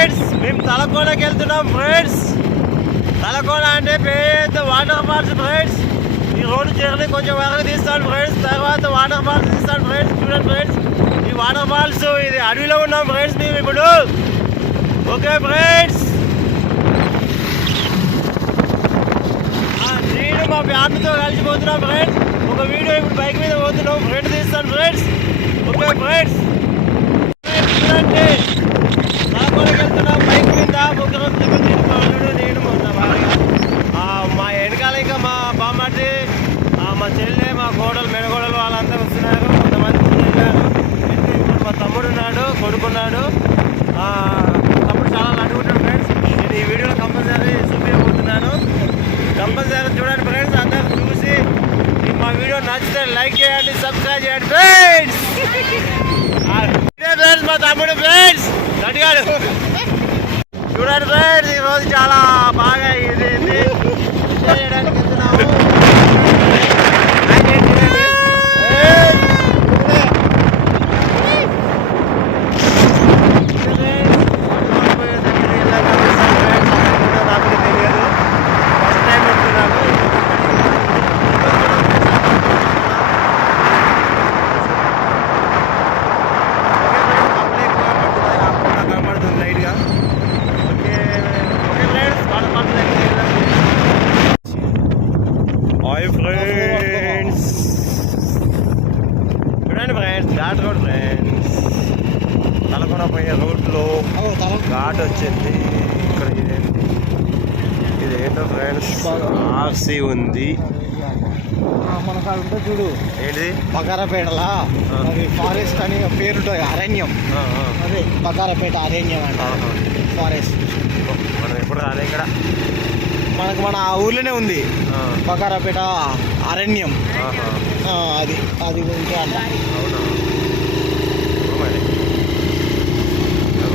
Friends మేము తలకోనకి వెళ్తున్నాం friends. Talakona అంటే పెద్ద వాటర్ ఫాల్స్ ఫ్రెండ్స్. ఈ రోడ్డు జర్నీ కొంచెం వరకు తీస్తాను ఫ్రెండ్స్, తర్వాత వాటర్ ఫాల్స్ తీస్తాను ఫ్రెండ్స్. చూడండి ఫ్రెండ్స్, ఈ వాటర్ ఫాల్స్ ఇది అడవిలో ఉన్నాం ఫ్రెండ్స్ మేము ఇప్పుడు. ఓకే ఫ్రెండ్స్, నేను మా ఫ్యామిలీతో కలిసిపోతున్నాం ఫ్రెండ్స్. ఒక వీడియో ఇప్పుడు బైక్ మీద పోతున్నాం ఫ్రెండ్స్, తీస్తాను ఫ్రెండ్స్. ఓకే ఫ్రెండ్స్, చూడండి తలకోనకి వెళ్తున్నాం బైక్ మీద. ముగ్గురు నేను మా వెనకాల ఇంకా మా బామ్మర్ది, మా చెల్లె, మా కోడలు, మెడగోడలు వాళ్ళంతా వస్తున్నారు. కొంతమంది వెళ్ళారు. ఇప్పుడు మా తమ్ముడు ఉన్నాడు, కొడుకున్నాడు. తమ్ముడు చాలా అడుగుతాడు ఫ్రెండ్స్. నేను ఈ వీడియోలో కంపల్సరీ చూపించబోతున్నాను. కంపల్సరీ చూడండి ఫ్రెండ్స్. అందరూ చూసి మా వీడియో నచ్చితే లైక్ చేయండి, సబ్స్క్రైబ్ చేయండి ఫ్రెండ్స్. ఫ్రెండ్స్ మా తమ్ముడు ఫ్రెండ్స్ నడిగాడు. చూడండి ఫ్రెండ్స్, ఈరోజు చాలా బాగా ఇది చేయడానికి వెళ్తున్నాము. చూడండి friends, ghat road friends. Talakona పోయే రోడ్లో ఘాట్ వచ్చింది. ఇక్కడ ఇదేంటో ఫ్రెండ్స్, ఆర్సీ ఉంది. మనకు ఉంటుంది చూడు, ఏంటి బకారపేటలా అది ఫారెస్ట్ అని పేరుంటుంది, అరణ్యం. అదే బకారపేట అరణ్యం అంట, ఫారెస్ట్. మనం ఎప్పుడు రాలే ఇక్కడ. మనకు మన ఊర్లోనే ఉంది బకారపేట అరణ్యం. అది అది ఉంటే అంట.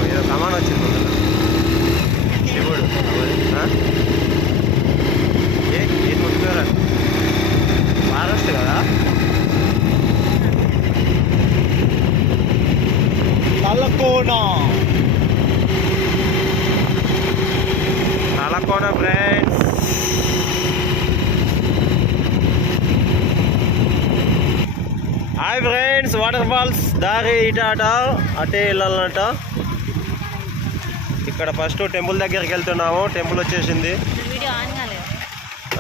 ఏదో కమాన్ వచ్చింది శివుడు. ఏం ముట్టుకోరా, ఫారెస్ట్ కదా. Talakona friends. Hi friends, water falls దారి ఇటాట అటే వెళ్ళాలంట. ఇక్కడ ఫస్ట్ టెంపుల్ దగ్గరికి వెళ్తున్నాము. టెంపుల్ వచ్చేసింది,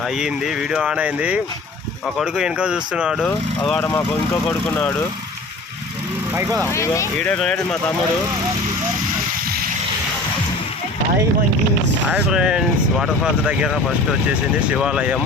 అయ్యింది, వీడియో ఆన్ అయింది. మా కొడుకు వెనుక చూస్తున్నాడు. అవాడ మాకు ఇంకో కొడుకున్నాడు. ఈడే ఫ్రెండ్స్ మా తమ్ముడు. హాయ్ ఫ్రెండ్స్, వాటర్ ఫాల్స్ దగ్గర ఫస్ట్ వచ్చేసింది శివాలయం.